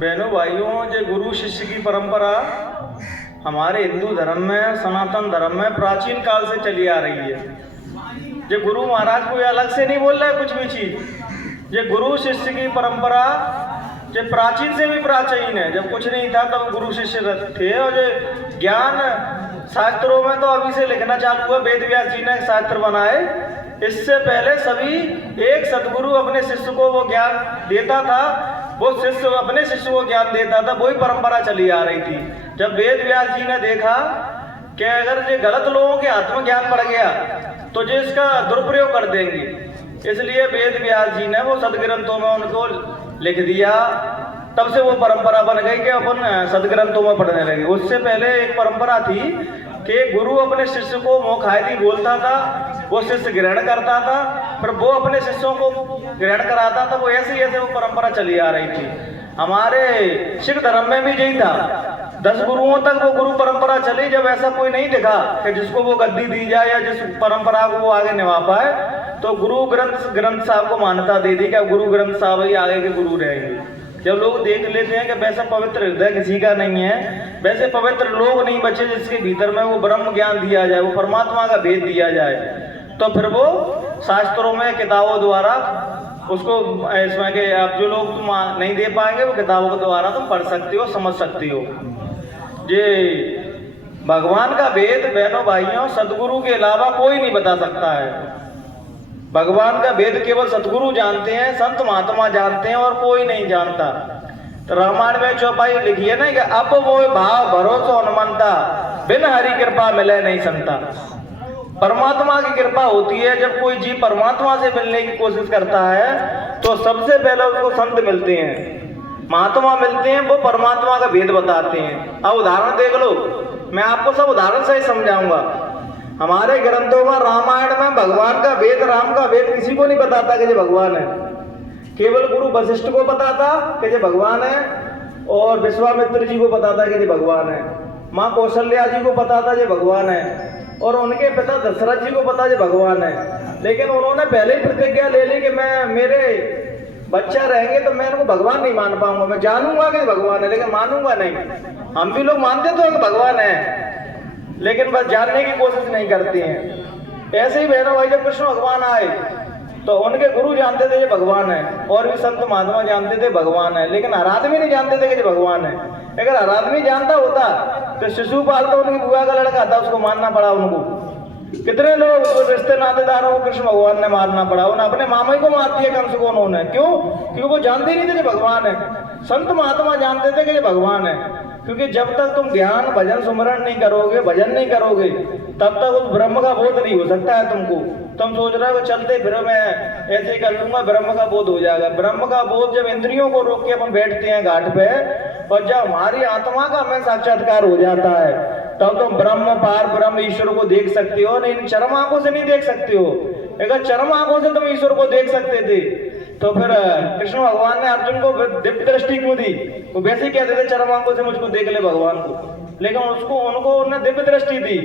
बहनों भाइयों, जो गुरु शिष्य की परंपरा हमारे हिंदू धर्म में, सनातन धर्म में प्राचीन काल से चली आ रही है। जो गुरु महाराज कोई अलग से नहीं बोल रहा है कुछ भी चीज। जो गुरु शिष्य की परंपरा जो प्राचीन से भी प्राचीन है। जब कुछ नहीं था तब गुरु शिष्य थे। और जो ज्ञान शास्त्रों में तो अभी से लिखना चालू हुआ, वेद व्यास जी ने शास्त्र बनाए। इससे पहले सभी एक सदगुरु अपने शिष्य को वो ज्ञान देता था, वो शिष्य अपने शिष्य को ज्ञान देता था, वही परंपरा चली आ रही थी। जब वेद व्यास जी ने देखा कि अगर जो गलत लोगों के हाथ में ज्ञान पड़ गया तो जो इसका दुरुपयोग कर देंगे, इसलिए वेद व्यास जी ने वो सदग्रंथों में उनको लिख दिया। तब से वो परंपरा बन गई कि अपन सदग्रंथों में पढ़ने लगे। उससे पहले एक परंपरा थी कि गुरु अपने शिष्य को मोखायती बोलता था, वो शिष्य ग्रहण करता था, पर वो अपने शिष्यों को ग्रहण कराता था। वो ऐसे ऐसे वो परंपरा चली आ रही थी। हमारे सिख धर्म में भी यही था। 10 गुरुओं तक वो गुरु परंपरा चली। जब ऐसा कोई नहीं दिखा कि जिसको वो गद्दी दी जाए या जिस परंपरा को वो आगे निभा पाए, तो गुरु ग्रंथ साहब को मान्यता दे दी कि गुरु ग्रंथ साहब ही आगे के गुरु रहेंगे। जब लोग देख लेते हैं कि वैसा पवित्र हृदय किसी का नहीं है, वैसे पवित्र लोग नहीं बचे जिसके भीतर में वो ब्रह्म ज्ञान दिया जाए, वो परमात्मा का भेद दिया जाए, तो फिर वो शास्त्रों में किताबों द्वारा उसको इसमें के आप जो लोग तुम नहीं दे पाएंगे वो किताबों के द्वारा तुम पढ़ सकते हो, समझ सकते हो। ये भगवान का भेद बहनों भाइयों सदगुरु के अलावा कोई नहीं बता सकता है। भगवान का भेद केवल सतगुरु जानते हैं, संत महात्मा जानते हैं, और कोई नहीं जानता। तो रामायण में चौपाई लिखी है ना कि अब वो भाव भरोसा हनुमंता, बिन हरि कृपा मिले नहीं संता। परमात्मा की कृपा होती है। जब कोई जीव परमात्मा से मिलने की कोशिश करता है तो सबसे पहले उसको संत मिलते हैं, महात्मा मिलते हैं, वो परमात्मा का भेद बताते हैं। अब उदाहरण देख लो, मैं आपको सब उदाहरण से ही समझाऊंगा। हमारे ग्रंथों में, रामायण में भगवान का वेद, राम का वेद किसी को नहीं बताता कि ये भगवान है। केवल गुरु वशिष्ठ को पता था कि ये भगवान है, और विश्वामित्र जी को पता था कि ये भगवान है। माँ कौशल्या जी को पता था ये भगवान है, और उनके पिता दशरथ जी को पता ये भगवान है। लेकिन उन्होंने पहले ही प्रतिज्ञा ले ली कि मैं, मेरे बच्चा रहेंगे तो मैं इनको भगवान नहीं मान पाऊंगा। मैं जानूंगा कि भगवान है लेकिन मानूंगा नहीं। हम भी लोग मानते तो कि भगवान है, लेकिन बस जानने की कोशिश नहीं करते हैं। ऐसे ही बहनों भाई, जब कृष्ण भगवान आए तो उनके गुरु जानते थे ये भगवान है, और भी संत महात्मा जानते थे भगवान है, लेकिन हर आदमी नहीं जानते थे कि ये भगवान है। अगर हर आदमी जानता होता तो शिशुपाल तो उनकी बुआ का लड़का था, उसको मानना पड़ा उनको। कितने लोग रिश्ते नातेदारों को कृष्ण भगवान ने मारना पड़ा। उन्हें अपने मामा को मार दिया कम से कम उन्होंने। क्यों? क्योंकि वो जानते नहीं थे कि भगवान है। संत महात्मा जानते थे कि ये भगवान है, क्योंकि जब तक तुम ध्यान भजन सुमरण नहीं करोगे, भजन नहीं करोगे, तब तक उस ब्रह्म का बोध नहीं हो सकता है तुमको। तुम सोच रहे हो चलते फिर मैं ऐसे ही कर लूंगा, ब्रह्म का बोध हो जाएगा। ब्रह्म का बोध जब इंद्रियों को रोक के अपन बैठते हैं घाट पे, और जब हमारी आत्मा का हमें साक्षात्कार हो जाता है, तब तुम ब्रह्म, पार ब्रह्म, ईश्वर को देख सकते हो। नहीं, चरम आंखों से नहीं देख सकते हो। अगर चरम आंखों से तुम ईश्वर को देख सकते थे तो फिर कृष्ण भगवान ने अर्जुन को दिव्य दृष्टि क्यों दी? वो वैसे ही कहते थे चरम आंखों से मुझको देख ले भगवान को, लेकिन उनको उन्होंने दिव्य दृष्टि दी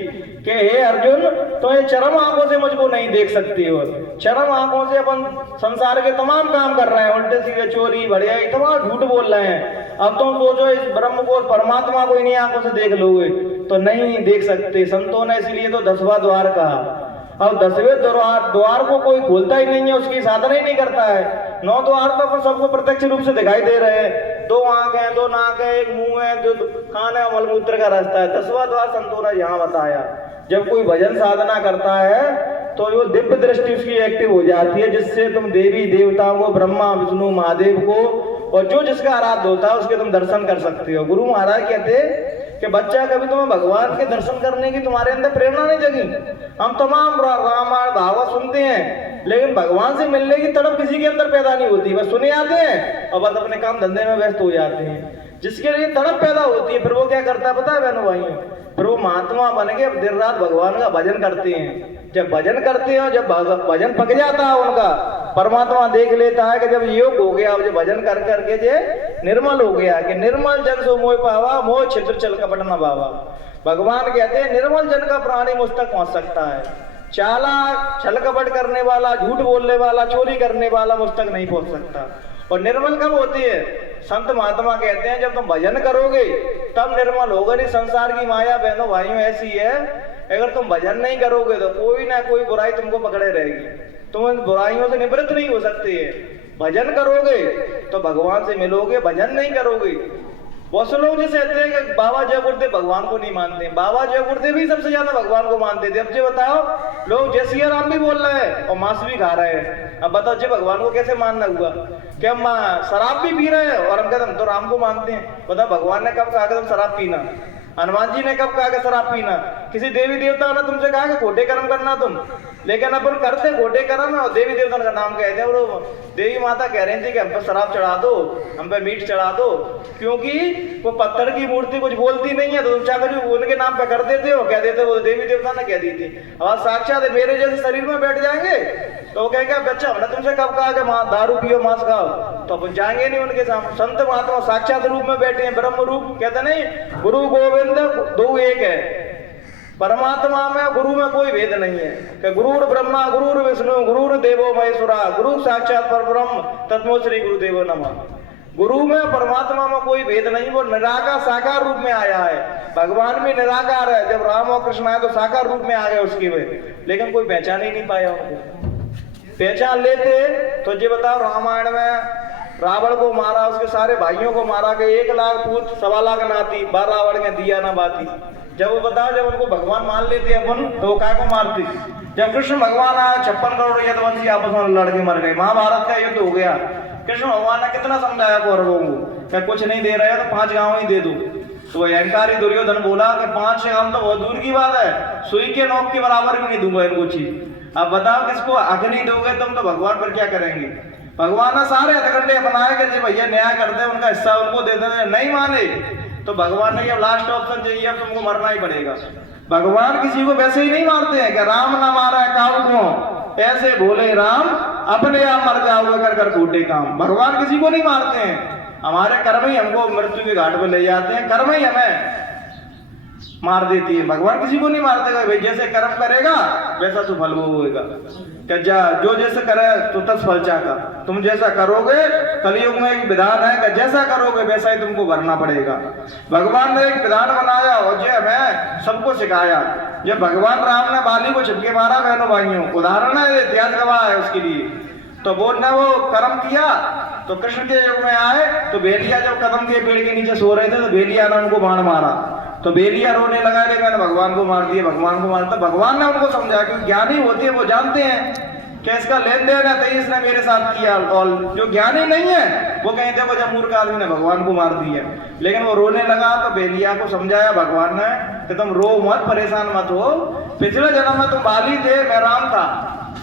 कि हे अर्जुन, तो ये चरम आंखों से मुझको नहीं देख सकते हो। चरम आंखों से अपन संसार के तमाम काम कर रहे हैं, उल्टे सीधे चोरी बढ़िया तमाम झूठ बोल रहे हैं। अब तुम सोचो इस ब्रह्म को, परमात्मा को इन्हीं आंखों से देख लोगे तो नहीं देख सकते। संतों ने इसलिए तो 10वां द्वार कहा। अब 10वें द्वार को कोई खोलता ही नहीं है, उसकी साधना ही नहीं करता है। 9 द्वार तो अपन सबको प्रत्यक्ष रूप से दिखाई दे रहे हैं। 2 आंख है, 2 नाक है, 1 मुंह है, 2 कान है, मलमूत्र का रास्ता है। 10वां द्वार संतों ने यहाँ बताया। जब कोई भजन साधना करता है तो वो दिव्य दृष्टि उसकी एक्टिव हो जाती है, जिससे तुम देवी देवताओं को, ब्रह्मा विष्णु महादेव को, और जो जिसका आराध्य होता है उसके तुम दर्शन कर सकते हो। गुरु महाराज कहते कि बच्चा, कभी तुम्हें भगवान के दर्शन करने की तुम्हारे अंदर प्रेरणा नहीं जगी? हम तमाम रामायण भागवत सुनते हैं, लेकिन भगवान से मिलने की तड़प किसी के अंदर पैदा नहीं होती। बस सुने आते हैं और बस अपने काम धंधे में व्यस्त हो जाते हैं। जिसके लिए तड़प पैदा होती है, फिर वो क्या करता है पता है बहनों भाइयों? फिर वो महात्मा बन के दिन रात भगवान का भजन करते हैं। जब भजन करते हैं, जब भजन पक जाता है उनका, परमात्मा देख लेता है कि जब योग हो गया, जब भजन कर करके जे निर्मल हो गया, कि निर्मल जन सो मोह पावा, मोह छिद्र चल कपट न बावा। भगवान कहते हैं निर्मल जन का प्राणी मुझ तक पहुंच सकता है। चालाक, छल कपट करने वाला, झूठ बोलने वाला, चोरी करने वाला मुझ तक नहीं पहुंच सकता। और निर्मल कब होती है? संत महात्मा कहते हैं जब तुम भजन करोगे तब निर्मल होगा। नहीं संसार की माया बहनों भाइयों ऐसी है, अगर तुम भजन नहीं करोगे तो कोई ना कोई बुराई तुमको पकड़े रहेगी, तुम इन बुराइयों से निवृत्त नहीं हो सकते है। भजन करोगे तो भगवान से मिलोगे, भजन नहीं करोगे। बहुत से लोग जैसे कहते हैं कि बाबा जय गुरुदेव भगवान को नहीं मानते, बाबा जय गुरुदेव भी सबसे ज्यादा भगवान को मानते थे। अब जो बताओ, लोग जय सिया राम भी बोल रहे हैं और मांस भी खा रहे हैं। अब बताओ जय भगवान को कैसे मानना हुआ? कि हम शराब भी पी रहे हैं और हम कहते हम तो राम को मानते हैं। बताओ भगवान ने कब कहा कि तुम शराब पीना? हनुमान जी ने कब कहा कि शराब पीना? किसी देवी देवता ने तुमसे कहा कि खोटे कर्म करना तुम? लेकिन अपन करते खोटे कर्म है और देवी देवता का नाम कहते हैं। वो देवी माता कह रही थी कि हम पे शराब चढ़ा दो, हम पे मीट चढ़ा दो, क्योंकि वो पत्थर की मूर्ति कुछ बोलती नहीं है तो तुम चाहे उनके नाम पे कर देते हो, कह देते हो देवी देवता ने कह दी थी। और साक्षात मेरे जैसे शरीर में बैठ जाएंगे तो वो कहेगा बच्चा हमने तुमसे कब कहा कि दारू पियो मांस खाओ? तो अपन जाएंगे नहीं उनके सामने। संत महात्मा साक्षात रूप में बैठे हैं, ब्रह्म रूप। कहते नहीं गुरु गोविंद दो एक है, परमात्मा में गुरु में कोई भेद नहीं है कि गुरुर ब्रह्मा गुरुर विष्णु गुरुर देवो महेश्वरा गुरु साक्षात परब्रह्म तस्मै श्री गुरुदेवो नमः। गुरु में परमात्मा में कोई भेद नहीं, वो निराकार साकार रूप में आया है। भगवान भी निराकार है, जब राम और कृष्ण आए तो साकार रूप में आ गए उसकी वे, लेकिन कोई पहचान ही नहीं पाया उनको। पहचान लेते तो ये बताओ रामायण में रावण को मारा, उसके सारे भाइयों को मारा के 1 लाख पूत 1.25 लाख नाती 12 रावण के दिया ना बाती। जब वो बताओ जब उनको भगवान मान लेते अपन तो वो काय को मारते? जब कृष्ण भगवान आया 56 करोड़ यदुवंशी आपस में लड़के मर गए, महाभारत का युद्ध हो गया। कृष्ण भगवान ने कितना समझाया कौरवों को क्या कुछ नहीं दे रहे हो तो 5 गांव ही दे दो। तो अहंकारी दुर्योधन बोला कि 5 गांव तो बहुत दूर की बात है, सुई के नोक के बराबर भी नहीं दूंगा इनको चीज। अब बताओ किसको आगे नहीं दोगे तुम तो भगवान पर क्या करेंगे? भगवान ने सारे हथकंडे अपनाए कि भैया न्याय करते हैं, उनका हिस्सा उनको दे देते, नहीं माने तो भगवान ने ये लास्ट ऑप्शन चाहिए, अब तुमको मरना ही पड़ेगा। भगवान किसी को वैसे ही नहीं मारते हैं कि राम ना मारा है काऊ को, ऐसे बोले राम अपने आप मर जाओगे कर कर खोटे काम। भगवान किसी को नहीं मारते हैं, हमारे कर्म ही हमको मृत्यु के घाट पर ले जाते हैं, कर्म ही हमें मार देती है। भगवान किसी को नहीं मारते भाई, जैसे कर्म करेगा वैसा तो फल वो होगा। जो जैसे करे तो तस फल चाहता, तुम जैसा करोगे कलयुग में एक विधान है कि जैसा करोगे वैसा ही तुमको भरना पड़ेगा। भगवान ने एक विधान बनाया और जो हमें सबको सिखाया। जब भगवान राम ने बाली को छिपके मारा बहनों भाइयों, उदाहरण है, इतिहास गवाह है उसके लिए, तो बोलने वो कर्म किया तो कृष्ण के युग में आए तो बेलिया जब कदम के पेड़ के नीचे सो रहे थे तो बेलिया ने उनको बाण मारा, तो बेलिया रोने लगा कि मैंने भगवान को मार दिया, भगवान को मारता। भगवान ने उनको समझा क्योंकि ज्ञानी होती है वो जानते हैं कि इसका लेन देन है, तो इसने मेरे साथ किया। और जो ज्ञानी नहीं है वो कहीं देखो जब मूर्ख आदमी ने भगवान को मार दिया, लेकिन वो रोने लगा तो बेलिया को समझाया भगवान ने कि तुम रो मत, परेशान मत हो, पिछले जन्म में तुम बाली थे मैं राम था,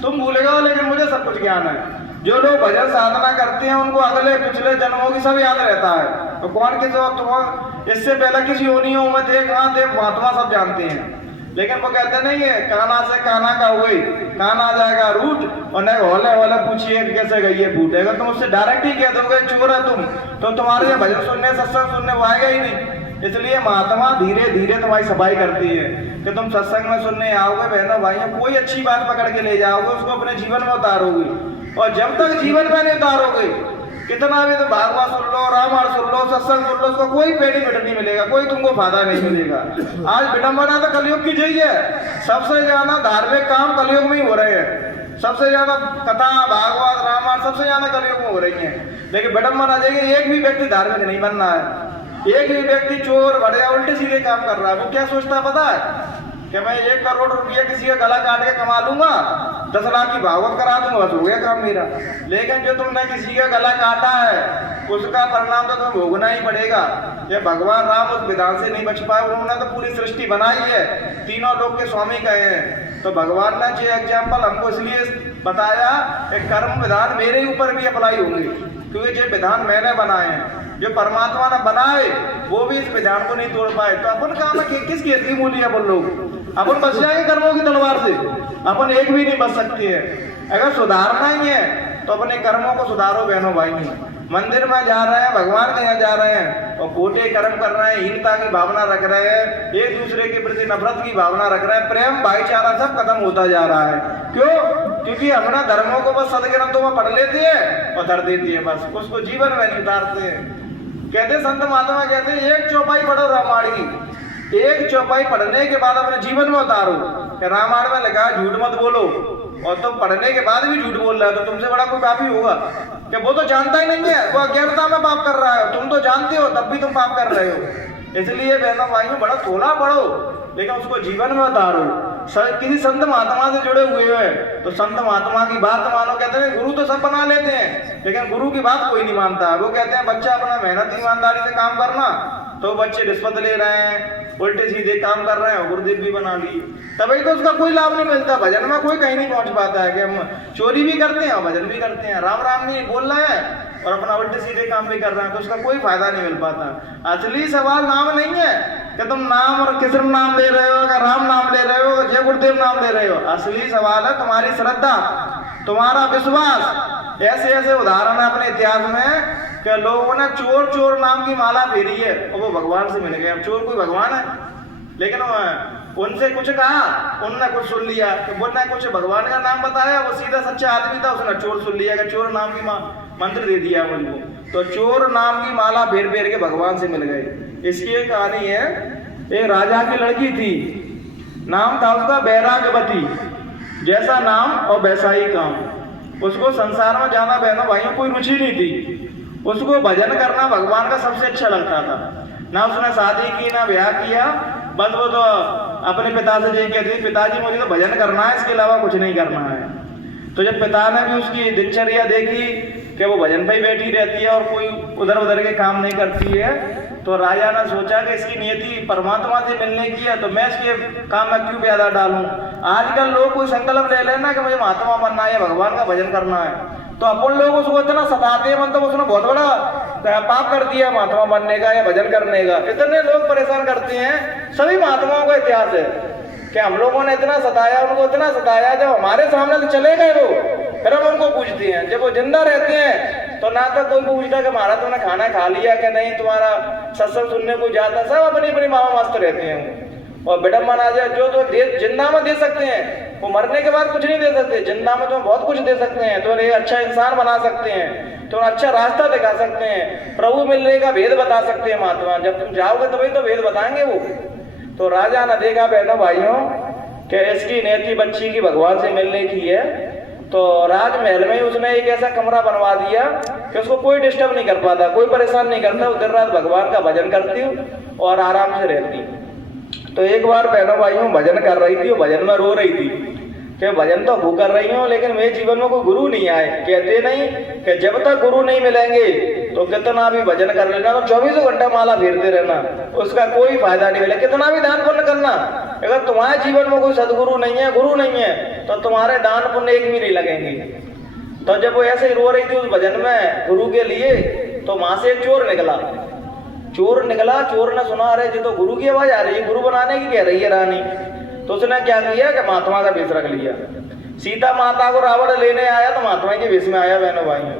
तुम भूलेगा लेकिन मुझे सब कुछ ज्ञान है। जो लोग भजन साधना करते हैं उनको अगले पिछले जन्मों की सब याद रहता है। तो कौन किस तुम इससे पहले किसी योनियों में थे, कहाँ थे, महात्मा सब जानते हैं। लेकिन वो कहते नहीं है काना से काना का हुए काना आ जाएगा रूट, और नहीं होले होले पूछिए कैसे गई है फूट। अगर तुम उससे डायरेक्ट ही कह दोगे चोर है तुम, तो तुम्हारे यहाँ भजन सुनने सत्संग सुनने वो आएगा ही नहीं। इसलिए महात्मा धीरे धीरे तुम्हारी सफाई करती है कि तुम सत्संग में सुनने आओगे बहनों भाइयों, कोई अच्छी बात पकड़ के ले जाओगे, उसको अपने जीवन में उतारोगे। और जब तक जीवन में नहीं उतारोगे कितना भी तो भागवत सुन लो, रामायण सुन लो, सत्संग सुन लो, उसको कोई बेनिफिट नहीं मिलेगा, कोई तुमको फायदा नहीं मिलेगा। आज विडंबना तो कलयुग की चाहिए, सबसे ज्यादा धार्मिक काम कलयुग में ही हो रहे हैं, सबसे ज्यादा कथा भागवत रामायण सबसे ज्यादा कलयुग में हो रही है। लेकिन विडंबना चाहिए, एक भी व्यक्ति धार्मिक नहीं बनना है, एक भी व्यक्ति चोर बढ़िया उल्टे सीधे काम कर रहा है। वो क्या सोचता है पता है कि मैं 1 करोड़ रुपया किसी का गला काट के कमा लूंगा, 10 लाख की भागवत करा दूंगा, बस हो गया काम मेरा। लेकिन जो तुमने किसी का गला काटा है उसका परिणाम तो तुम्हें भोगना ही पड़ेगा। ये भगवान राम उस विधान से नहीं बच पाए, उन्होंने तो पूरी सृष्टि बनाई है, तीनों लोक के स्वामी कहे हैं। तो भगवान ने जो एग्जाम्पल हमको इसलिए बताया कि कर्म विधान मेरे ऊपर भी अप्लाई होंगे, क्योंकि जो विधान मैंने बनाए हैं, जो परमात्मा ने बनाए वो भी इस विधान को नहीं तोड़ पाए। तो अपन काम है किस खेत की मूली अपन लोग, अपन बच जाएंगे कर्मों की तलवार से, अपन एक भी नहीं बच सकते हैं। अगर सुधारना ही है तो अपने कर्मों को सुधारो बहनों भाई। मंदिर में जा रहे हैं, भगवान के यहाँ जा रहे हैं और खोटे कर्म कर रहे हैं, हीनता की भावना रख रहे हैं, एक दूसरे के प्रति नफरत की भावना रख रहे हैं, प्रेम भाईचारा सब खत्म होता जा रहा है। क्यों? क्योंकि अपना धर्मों को बस सदग्रंथों में पढ़ लेती है और धर देती है, बस उसको जीवन में नहीं उतारते हैं। कहते संत महात्मा कहते हैं एक चौपाई पढ़ो रामायण की, एक चौपाई पढ़ने के बाद अपने जीवन में उतारो। रामायण में लिखा झूठ मत बोलो, और तुम पढ़ने के बाद भी झूठ बोल रहे हो तो तुमसे बड़ा कोई पापी होगा कि वो तो जानता ही नहीं है, वो अज्ञानता में पाप कर रहा है, तुम तो जानते हो तब भी तुम पाप कर रहे हो। इसलिए बहनों भाइयों बड़ा थोड़ा पढ़ो लेकिन उसको जीवन में उतारो। किसी संत महात्मा से जुड़े हुए हैं तो संत महात्मा की बात मानो। कहते हैं गुरु तो सब बना लेते हैं लेकिन गुरु की बात कोई नहीं मानता। वो कहते हैं बच्चा अपना मेहनत ईमानदारी से काम करना, तो बच्चे रिश्वत ले रहे हैं, उल्टे सीधे काम कर रहे हैं, गुरुदेव भी बना लिए, तभी तो उसका कोई लाभ नहीं मिलता। भजन में कोई कहीं नहीं पहुंच पाता है कि हम चोरी भी करते हैं और भजन भी करते हैं, राम राम भी बोल रहे हैं और अपना उल्टे सीधे काम भी कर रहे हैं, तो उसका कोई फायदा नहीं मिल पाता। असली सवाल नाम नहीं है कि तुम नाम और कृष्ण नाम ले रहे हो, अगर राम नाम ले रहे हो, जय गुरुदेव नाम ले रहे हो। असली सवाल है तुम्हारी श्रद्धा, तुम्हारा विश्वास। ऐसे ऐसे उदाहरण है अपने इतिहास में कि लोगों ने चोर चोर नाम की माला फेरी है और वो भगवान से मिल गए। अब चोर कोई भगवान है, लेकिन उनसे कुछ कहा, उनने कुछ सुन लिया, तो उनने कुछ भगवान का नाम बताया, वो सीधा सच्चा आदमी था, उसने चोर सुन लिया कि चोर नाम की मंत्र दे दिया उनको, तो चोर नाम की माला फेर फेर के भगवान से मिल गए। इसकी एक कहानी है, एक राजा की लड़की थी, नाम था उसका बैरागवती, जैसा नाम और वैसा ही काम। उसको संसार में ज्यादा बहनों भाइयों कोई रुचि नहीं थी, उसको भजन करना भगवान का सबसे अच्छा लगता था। ना उसने शादी की ना ब्याह किया, बस वो तो अपने पिता से यही कहती थी पिताजी मुझे तो भजन करना है, इसके अलावा कुछ नहीं करना है। तो जब पिता ने भी उसकी दिनचर्या देखी कि वो भजन पे ही बैठी रहती है और कोई उधर उधर के काम नहीं करती है, तो राजा ने सोचा कि इसकी नियति परमात्मा से मिलने की है, तो मैं इसके काम में क्यों प्यादा डालूं। आजकल लोग कोई संकल्प ले लेना कि मुझे महात्मा बनना है, भगवान का भजन करना है, तो अपन लोग उसको इतना सताते हैं, मतलब उसने बहुत बड़ा पाप कर दिया महात्मा बनने का या भजन करने का। इतने लोग परेशान करते हैं। सभी महात्माओं का इतिहास है कि हम लोगों ने इतना सताया, उनको इतना सताया, जब हमारे सामने से चले गए वो, फिर हम उनको पूछते हैं। जब वो जिंदा रहते हैं तो ना तो कोई पूछता कि हमारा तुमने खाना खा लिया कि नहीं, तुम्हारा सत्संग सुनने को जाता, सब अपनी अपनी मामा मस्त रहते हैं। और विडम्बन आ जाए, जो तो जिंदा में दे सकते हैं वो मरने के बाद कुछ नहीं दे सकते, जिंदा में तो बहुत कुछ दे सकते हैं। तो एक अच्छा इंसान बना सकते हैं, तो अच्छा रास्ता दिखा सकते हैं, प्रभु मिलने का भेद बता सकते हैं महात्मा। जब तुम जाओगे तभी तो भेद बताएंगे वो। तो राजा ने देखा बहनों भाइयों कि इसकी नेति बच्ची की भगवान से मिलने की है, तो राजमहल में ही उसने एक ऐसा कमरा बनवा दिया कि उसको कोई डिस्टर्ब नहीं कर पाता, कोई परेशान नहीं करता, वो दिन रात भगवान का भजन करती और आराम से रहती। तो एक बार बहनों भाइयों भजन कर रही थी, वो भजन में रो रही थी कि भजन तो वो कर रही हूँ लेकिन मेरे जीवन में कोई गुरु नहीं आए। कहते नहीं कि जब तक गुरु नहीं मिलेंगे तो कितना भी भजन कर लेना, तो 24 घंटा माला फेरते रहना, उसका कोई फायदा नहीं मिलेगा। कितना भी दान पुण्य करना, अगर तुम्हारे जीवन में कोई सदगुरु नहीं है, गुरु नहीं है, तो तुम्हारे दान पुण्य एक भी नहीं लगेंगे। तो जब वो ऐसे ही रो रही थी उस भजन में गुरु के लिए, तो वहां से एक चोर निकला। चोर ने सुना अरे जी तो गुरु की आवाज आ रही है, गुरु बनाने की कह रही है रानी। तो उसने क्या किया कि महात्मा का वेश रख लिया। सीता माता को रावण लेने आया तो महात्मा के वेश में आया बहनों भाई।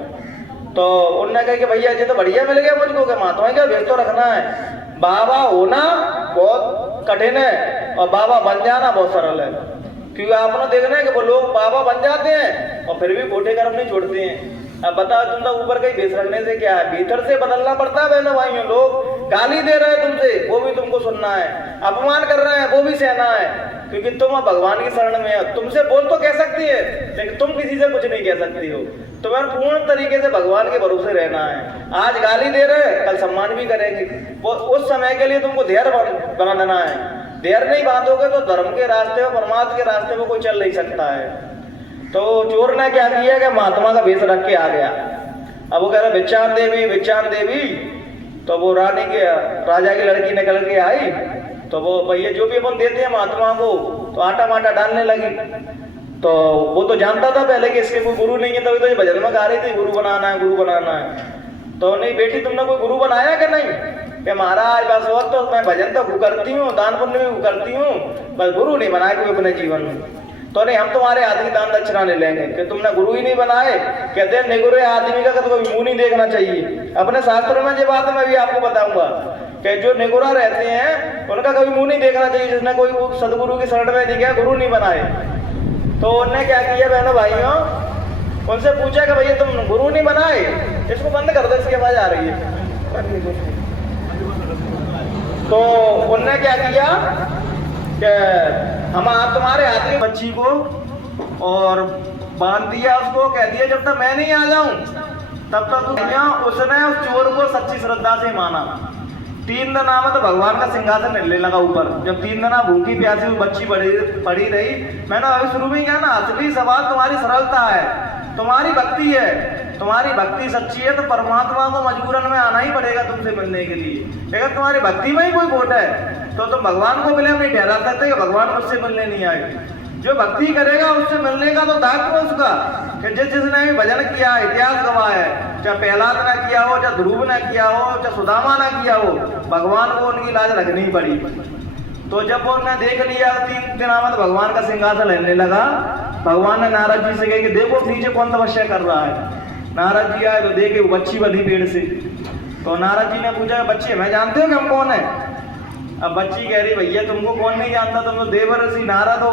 तो उनने कहा कि भैया जी तो बढ़िया मिल गया मुझको कि महात्मा का वेश तो रखना है। बाबा होना बहुत कठिन है और बाबा बन जाना बहुत सरल है, क्योंकि आपने देखना है कि वो लोग बाबा बन जाते हैं और फिर भी खोटे कर्म नहीं छोड़ते हैं। अब बताओ तुम तो ऊपर का ही भेष रखने से क्या है, भीतर से बदलना पड़ता है बहनों भाइयों। लोग गाली दे रहे हैं तुमसे, वो भी तुमको सुनना है, अपमान कर रहे हैं वो भी सहना है, क्योंकि तुम भगवान की शरण में हो। तुमसे बोल तो कह सकती है लेकिन तुम किसी से कुछ नहीं कह सकती हो। तुम्हें पूर्ण तरीके से भगवान के भरोसे रहना है। आज गाली दे रहे हैं कल सम्मान भी करेंगे, वो उस समय के लिए तुमको धैर्य बना देना है। धैर्य नहीं बांधोगे तो धर्म के रास्ते में, परमात्मा के रास्ते में कोई चल नहीं सकता है। तो चोर ने क्या किया कि महात्मा का वेश रख के आ गया। अब वो कह रहा भिक्षान देवी। तो वो रानी के राजा की लड़की निकल के आई, तो वो भैया जो भी अपन देते हैं महात्मा को, तो आटा माटा डालने लगी। तो वो तो जानता था पहले कि इसके कोई गुरु नहीं है, तभी तो ये भजन में गा रही थी गुरु बनाना है। तो नहीं बेटी तुमने कोई गुरु बनाया कि नहीं, कि महाराज बस वो तो मैं भजन तो करती हूँ, दान पुण्य भी करती हूँ, बस गुरु नहीं बनाया कोई अपने जीवन में। तो नहीं, हम तुम्हारे आदमी दान दक्षिणा ले लेंगे कि तुमने गुरु ही नहीं बनाए। कहते हैं निगुरे आदमी का कभी मुंह नहीं देखना चाहिए। अपने शास्त्रों में ये बात मैं भी आपको बताऊंगा कि जो निगुरा रहते हैं उनका कभी मुंह नहीं देखना चाहिए, जिसने कोई सदगुरु की शरण में नहीं गया, गुरु नहीं बनाए। तो उनने क्या किया बहनों भाइयों, उनसे पूछा कि भैया तुम गुरु नहीं बनाए, इसको बंद कर दो, इसकी आवाज आ रही है। तो उनने क्या किया कि हम आप तुम्हारे आदमी बच्ची को और बांध दिया, उसको कह दिया जब तक मैं नहीं आ जाऊं तब तक उसने उस चोर को सच्ची श्रद्धा से माना। 3 दिन में तो भगवान का सिंहासन हिलने लगा ऊपर। जब 3 दिन भूखी प्यासी हुई बच्ची पड़ी रही। मैंने अभी शुरू में क्या ना, असली सवाल तुम्हारी सरलता है, तुम्हारी भक्ति है। तुम्हारी भक्ति सच्ची है तो परमात्मा को मजबूरन में आना ही पड़ेगा तुमसे मिलने के लिए। अगर तुम्हारी भक्ति में ही कोई खोट है तो तुम भगवान को ब्लेम नहीं ठहरा सकते कि भगवान मुझसे मिलने नहीं आए। जो भक्ति करेगा उससे मिलने का तो दायित्व है उसका। कि जिसने भी भजन किया, इतिहास गवाह है, चाहे प्रहलाद ने किया हो, चाहे ध्रुव ने किया हो, चाहे सुदामा ने किया हो, भगवान को उनकी लाज रखनी पड़ी। तो जब उन्होंने देख लिया 3 दिन में तो भगवान का सिंहासन हिलने लगा। भगवान ने नारद जी से कहा कि देखो नीचे कौन तपस्या कर रहा है। नारद जी आए तो देखे वो बच्ची बंधी पेड़ से। तो नारद जी ने पूछा बच्चे मैं जानते हो कि हम कौन है? अब बच्ची कह रही भैया तुमको कौन नहीं जानता, तुम तो देवर्षि नारद हो।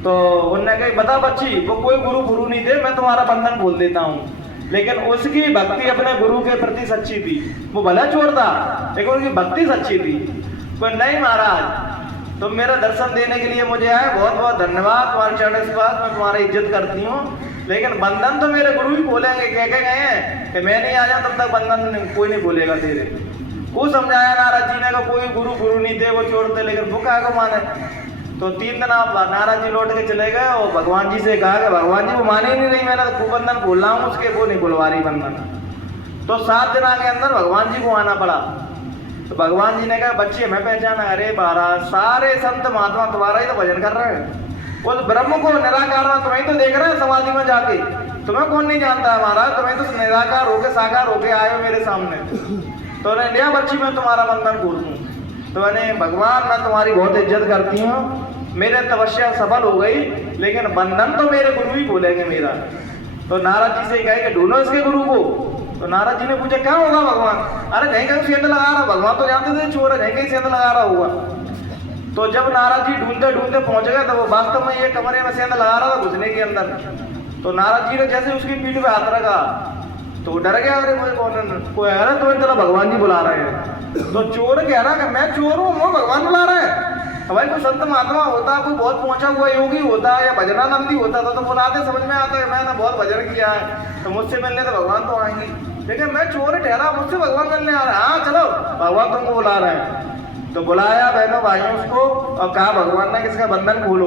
तो उन्होंने कहा बता बच्ची, वो कोई गुरु नहीं थे, मैं तुम्हारा बंधन खोल देता हूँ। लेकिन उसकी भक्ति अपने गुरु के प्रति सच्ची थी। वो भला चोर था लेकिन उनकी भक्ति सच्ची थी। कोई नहीं महाराज तुम मेरा दर्शन देने के लिए मुझे आए, बहुत बहुत धन्यवाद, तुम्हारे चरण स्पर्श, मैं तुम्हारी इज्जत करती हूँ, लेकिन बंधन तो मेरे गुरु ही खोलेंगे। कह के गए हैं कि मैं नहीं आ जाऊँ तब तक बंधन कोई नहीं खोलेगा तेरे। वो समझाया नारद जी ने को कोई गुरु नहीं थे, वो चोर थे, लेकिन वो क्या को माने। तो 3 दिन आप नारद जी लौट के चले गए और भगवान जी से कहा कि भगवान जी वो माने ही नहीं, मैंने तो बंधन खोल रहा हूँ उसके, वो नहीं खुलवा रही बंधन। तो 7 दिन के अंदर भगवान जी को आना पड़ा। तो भगवान जी ने कहा बच्चे मैं पहचाना, अरे महाराज सारे संत महात्मा तुम्हारा ही तो भजन कर रहे हैं, उस ब्रह्म को निराकार में तुम्हें तो देख रहे हैं समाधि में जाके, तुम्हें कौन नहीं जानता है महाराज, तुम्हें तो निराकार होके साकार होके आए हो मेरे सामने। तो उन्हें लिया बच्ची मैं तुम्हारा बंधन खोल दूँ। तो मैंने भगवान मैं तुम्हारी बहुत इज्जत करती हूँ, मेरे तपस्या सफल हो गई, लेकिन बंधन तो मेरे गुरु ही खोलेंगे मेरा। तो नारद जी से कहे कि ढूंढो इसके गुरु को। तो नारद जी ने पूछा क्या होगा भगवान? अरे कहीं कहीं सेंध लगा रहा, भगवान तो जानते थे चोर है, कहीं कहीं सेंध लगा रहा होगा। तो जब नारद जी ढूंढते ढूंढते पहुंच गए तो वो वास्तव में ये कमरे में सेंध लगा रहा था घुसने के अंदर। तो नारद जी ने जैसे उसकी पीठ पे हाथ रखा तो वो डर गया, अरे मुझे कोई आ रहा है, तो चलो भगवान जी बुला रहे हैं। तो चोर कह रहा कि मैं चोर हूँ, वो भगवान बुला रहा है। भाई कोई संत महात्मा होता, कोई बहुत पहुंचा हुआ योगी होता या भजनानंदी होता तो बुलाते, समझ में आता है मैंने बहुत भजन किया है तो मुझसे मिलने तो भगवान तो आएंगे, लेकिन मैं चोर ठहरा, मुझसे भगवान मिलने आ रहा है। हाँ चलो भगवान तुमको बुला रहे हैं। तो बुलाया बहनों भाइयों उसको और कहा भगवान ने किसका बंधन खोलो।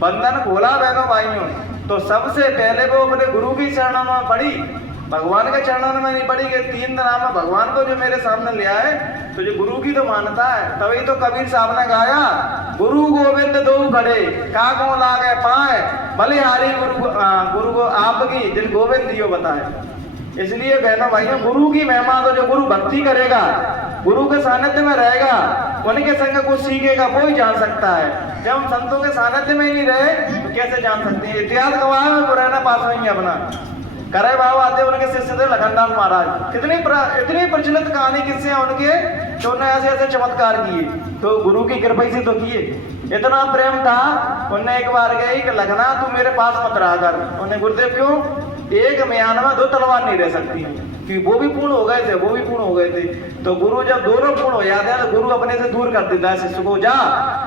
बंधन खोला बहनों भाइयों। तो सबसे पहले वो अपने गुरु की चरणों में पड़ी, भगवान के चरणों में नहीं पड़ी कि 3 दिन में भगवान को जो मेरे सामने ले आए तो जो गुरु की तो मानता है। तभी तो कबीर साहब ने गाया गुरु गोविंद दो खड़े कागों लागे पाए, बलिहारी गुरु को आपकी दिल गोविंद दियो बताए। इसलिए बहनों भाइयों गुरु की महिमा तो जो गुरु भक्ति करेगा, गुरु के सानिध्य में रहेगा, उनके संग कुछ सीखेगा वो ही जान सकता है। जब हम संतों के सानिध्य में ही नहीं रहे तो कैसे जान सकते हैं। इतिहास गवाह है, पुराना पास नहीं है अपना। करे बाबा आते उनके शिष्य थे लखनदास महाराज, इतनी प्रचलित कहानी किससे हैं उनके, तो उन्होंने ऐसे ऐसे चमत्कार किए तो गुरु की कृपा से तो किए। इतना प्रेम था, उन्होंने एक बार गई कि लखना तू मेरे पास मत रहा कर। उन्हें गुरुदेव क्यों? एक म्यान में 2 तलवार नहीं रह सकती, क्योंकि वो भी पूर्ण हो गए थे, वो भी पूर्ण हो गए थे। तो गुरु जब दोनों पूर्ण हो जाते हैं तो गुरु अपने से दूर कर देता है शिष्य को, जा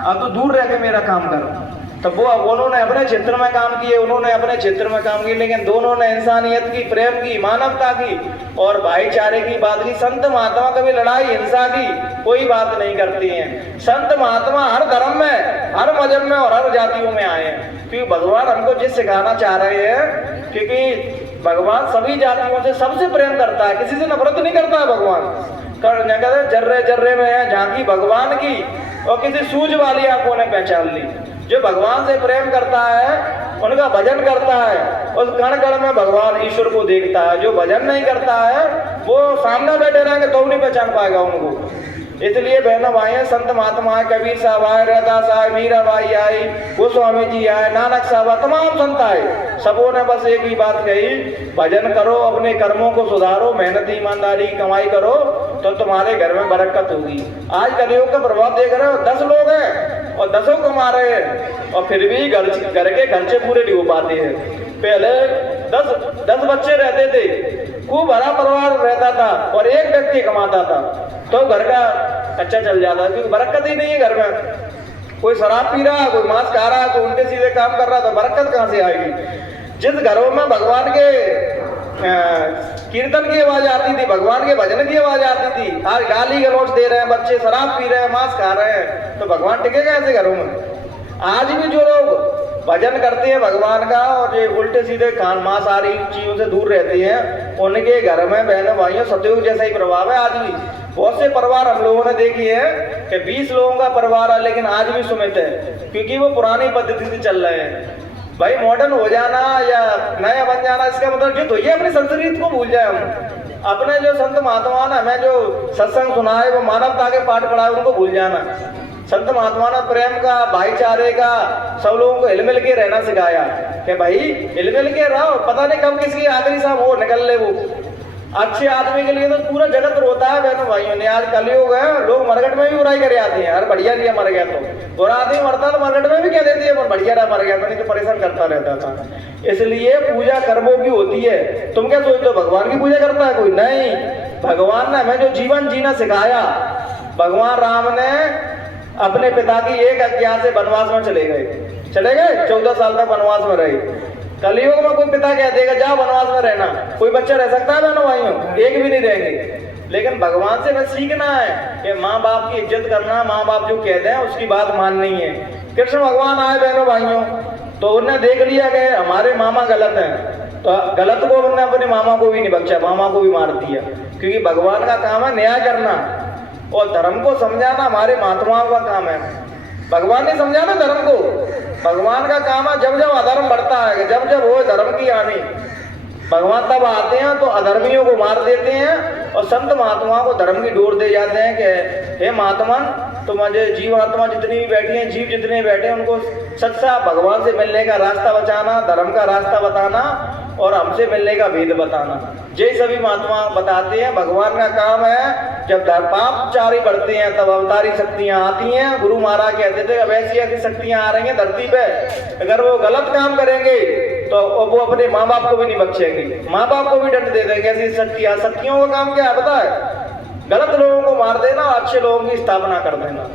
अब तू दूर रह के मेरा काम कर। तब वो उन्होंने अपने क्षेत्र में काम किए, उन्होंने अपने क्षेत्र में काम किए, लेकिन दोनों ने इंसानियत की, प्रेम की, मानवता की और भाईचारे की बात की। संत महात्मा कभी लड़ाई हिंसा की कोई बात नहीं करती हैं। संत महात्मा हर धर्म में, हर मजहब में और हर जातियों में आए हैं, क्योंकि भगवान हमको जिस सिखाना चाह रहे हैं, क्योंकि भगवान सभी जातियों से सबसे प्रेम करता है, किसी से नफरत नहीं करता है भगवान। जर्रे जर्रे में है झांकी भगवान की और किसी सूझ वाली आंखों ने पहचान ली। जो भगवान से प्रेम करता है, उनका भजन करता है, उस कण कण में भगवान ईश्वर को देखता है। जो भजन नहीं करता है वो सामने बैठे रहेंगे तो नहीं पहचान पाएगा उनको। इसलिए बहनों भाई संत महात्मा कबीर साहब आए, रैदास आए, मीराबाई आई, गोस्वामी जी आए, नानक साहब, तमाम संत आए, सबों ने बस एक ही बात कही, भजन करो, अपने कर्मों को सुधारो, मेहनत ईमानदारी की कमाई करो तो तुम्हारे घर में बरकत होगी। आज कलयुग का प्रभाव देख रहे हो, 10 लोग हैं और 10 कमा रहे हैं और फिर भी घर के खर्चे पूरे नहीं हो पाते हैं। पहले 10 बच्चे रहते थे, खूब बड़ा परिवार रहता था और एक व्यक्ति कमाता था तो घर का अच्छा चल जाता, क्योंकि बरकत ही नहीं है घर में। कोई शराब पी रहा, कोई मांस खा रहा, कोई उल्टे सीधे काम कर रहा, तो बरकत कहाँ से आएगी। जिस घरों में भगवान के कीर्तन की आवाज आती थी, भगवान के भजन की आवाज आती थी, आज गाली गलौज दे रहे हैं बच्चे, शराब पी रहे हैं, मांस खा रहे हैं, तो भगवान टिकेगा ऐसे घरों में। आज भी जो लोग भजन करते हैं भगवान का और ये उल्टे सीधे खान मांसाहारी चीजों से दूर रहते हैं, उनके घर में बहनों भाइयों सतयुग जैसा ही प्रभाव है। आज भी बहुत से परिवार हम लोगों ने देखी है कि 20 लोगों का परिवार है, लेकिन आज भी सुमित है, क्योंकि वो पुरानी पद्धति से चल रहे हैं। भाई मॉडर्न हो जाना या नया बन जाना इसका मतलब जो ये अपनी संस्कृति को भूल जाए। हम अपने जो संत महात्मा ने हमें जो सत्संग सुना है, वो मानवता के पाठ पढ़ा है, उनको भूल जाना। संत महात्मा ने प्रेम का, भाईचारे का, सब लोगों को हिल-मिल के रहना सिखाया कि भाई हिल-मिल के रहो, पता नहीं कब किसकी आखिरी सांस हो निकल ले। वो अच्छे आदमी के लिए तो पूरा जगत रोता है बहनों भाइयों ने। आज कलयुग है, लोग मरगट में भी बुराई करे आते हैं, अरे बढ़िया लिया मर गया तो, बुरा आदमी मरता तो मरगट में भी कह देती है बढ़िया रहा मर गया, नहीं तो परेशान करता रहता था। इसलिए पूजा कर्मों की होती है। तुम क्या सोचते हो भगवान की पूजा करता है कोई? नहीं, भगवान ने हमें जो जीवन जीना सिखाया, भगवान राम ने अपने पिता की एक आज्ञा से वनवास में चले गए, 14 साल तक वनवास में रहे। कलयुग में कोई पिता कह देगा जा वनवास में रहना, कोई बच्चा रह सकता है बहनों भाइयों? एक भी नहीं रहेंगे। लेकिन भगवान से हमें सीखना है कि माँ बाप की इज्जत करना, माँ बाप जो कहते हैं उसकी बात माननी है। कृष्ण भगवान आए बहनों भाइयों, तो उन्हें देख लिया कि हमारे मामा गलत हैं, तो गलत को उन्होंने अपने मामा को भी नहीं बख्शा, मामा को भी मार दिया, क्योंकि भगवान का काम है न्याय करना और धर्म को समझाना हमारे महात्माओं का काम है। भगवान ने समझाना धर्म को, भगवान का काम है जब जब अधर्म बढ़ता है, जब जब हो धर्म की हानि, भगवान तब आते हैं तो अधर्मियों को मार देते हैं और संत महात्माओं को धर्म की डोर दे जाते हैं कि हे महात्मा, तो मुझे जीवात्मा जितनी भी बैठी हैं, जीव जितने बैठे हैं, उनको सच्चा भगवान से मिलने का रास्ता बताना, धर्म का रास्ता बताना और हमसे मिलने का भेद बताना। ये सभी महात्मा बताते हैं। भगवान का काम है जब पापचारी बढ़ते हैं तब अवतारी शक्तियां आती हैं। गुरु महाराज कहते थे अब ऐसी ऐसी शक्तियां आ रही हैं धरती पे, अगर वो गलत काम करेंगे तो वो अपने माँ बाप को भी नहीं बख्शेंगे, माँ बाप को भी दंड दे देंगे। ऐसी शक्तियों का काम क्या है पता है? गलत लोगों को मार देना, अच्छे लोगों की स्थापना कर देना।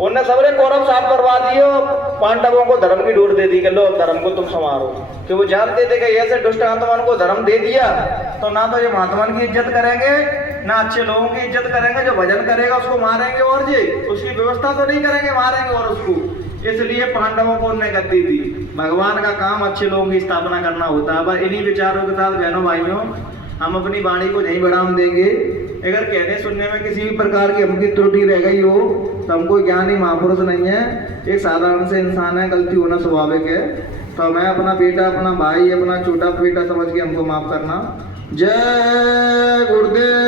उनने सबरे कौरव साफ करवा दिए और पांडवों को धर्म की डोर दे दी कि लो धर्म को तुम संवारो, कि वो जानते थे कि ऐसे दुष्ट आत्मा को धर्म दे दिया तो ना तो ये महात्मा की इज्जत करेंगे, ना अच्छे लोगों की इज्जत करेंगे। जो भजन करेगा उसको मारेंगे और ये उसकी व्यवस्था तो नहीं करेंगे, मारेंगे और उसको। इसलिए पांडवों को उन्हें गद्दी दी। भगवान का काम अच्छे लोगों की स्थापना करना होता है। बस इन्हीं विचारों के साथ बहनों भाइयों हम अपनी वाणी को नहीं बढ़ाम देंगे। अगर कहने सुनने में किसी भी प्रकार की हमकी त्रुटि रह गई हो तो हमको ज्ञानी महापुरुष नहीं है, एक साधारण से इंसान है, गलती होना स्वाभाविक है। तो मैं अपना बेटा, अपना भाई, अपना छोटा बेटा समझ के हमको माफ करना। जय गुरुदेव।